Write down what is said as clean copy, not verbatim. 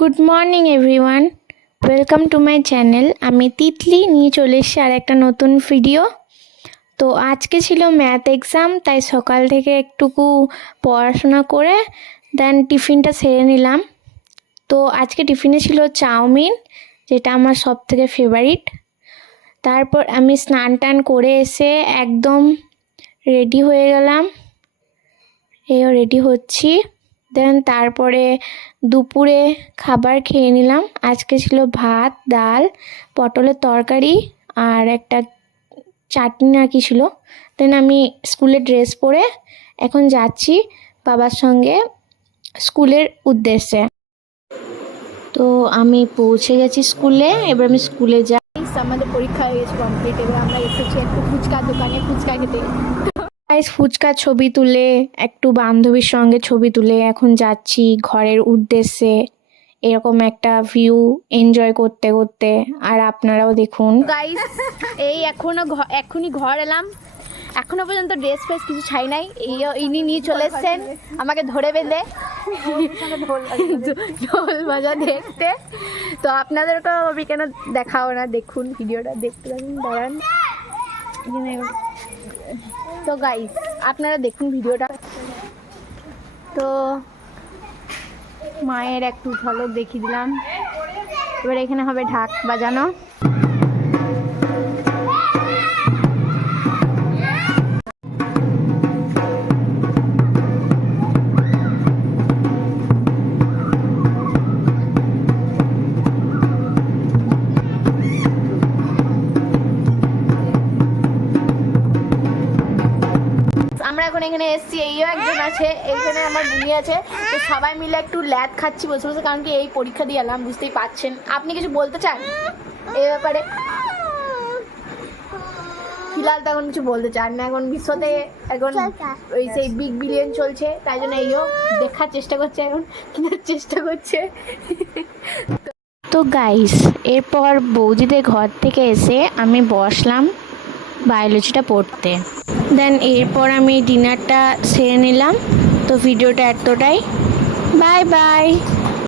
Good morning everyone, welcome to my channel. আমি তিতলি নিয়ে চলে এসেছি আর একটা নতুন ভিডিও। তো আজকে ছিল ম্যাথ এক্সাম, তাই সকাল থেকে একটুকু পড়াশোনা করে দেন টিফিনটা সেরে নিলাম। তো আজকে টিফিনে ছিল চাউমিন, যেটা আমার সব থেকে ফেভারিট। তারপর আমি স্নান টান করে এসে একদম রেডি হয়ে গেলাম, রেডি হচ্ছি। দেন তারপরে দুপুরে খাবার খেয়ে নিলাম। আজকে ছিল ভাত, ডাল, পটলের তরকারি আর একটা চাটনি আর কি ছিল। দেন আমি স্কুলের ড্রেস পরে এখন যাচ্ছি বাবার সঙ্গে স্কুলের উদ্দেশ্যে। তো আমি পৌঁছে গেছি স্কুলে, এবার আমি স্কুলে যাই। আমাদের পরীক্ষা হয়ে গেছে কমপ্লিট। এবার আমরা এসেছি একটু ফুচকার দোকানে ফুচকা খেতে। ফুচকার ছবি তুলে একটু বান্ধবীর সঙ্গে ছবি তুলে এখন যাচ্ছি ঘরের উদ্দেশ্যে, এরকম একটা ভিউ এনজয় করতে করতে। আর আপনারাও দেখুন গাইস, এই এখনই ঘর এলাম, এখনো পর্যন্ত ড্রেস ফ্রেস কিছু ছাই নাই। ইনি নিয়ে চলে এসছেন আমাকে ধরে বেঁধে ঢোল বাজা দেখতে। তো আপনাদেরকেও আমি কেন দেখাও না, দেখুন ভিডিওটা দেখতে পারেন, দাঁড়ান। তো গাইস আপনারা দেখুন ভিডিওটা। তো মায়ের একটু ঝলক দেখিয়ে দিলাম। এবার এখানে হবে ঢাক বাজানো। আমরা এখন এখানে এসছি, এইও একজন আছে, এইখানে আমার বুনি আছে। তো সবাই মিলে একটু ল্যাদ খাচ্ছি বসে বসে, কারণ কি এই পরীক্ষা দিয়ে এলাম, বুঝতেই পারছেন। আপনি কিছু বলতে চান এই ব্যাপারে? ফিলহাল তো এখন কিছু বলতে চান না, এখন বিশ্বতে এখন ওই সেই বিগ বিলিয়ন চলছে, তাই জন্য এইও দেখার চেষ্টা করছে, এখন কেনার চেষ্টা করছে। তো গাইস, এরপর বৌদিদের ঘর থেকে এসে আমি বসলাম বায়োলজিটা পড়তে। দেন এরপর আমি ডিনারটা সেরে নিলাম। তো ভিডিওটা এতটাই, বাই বাই।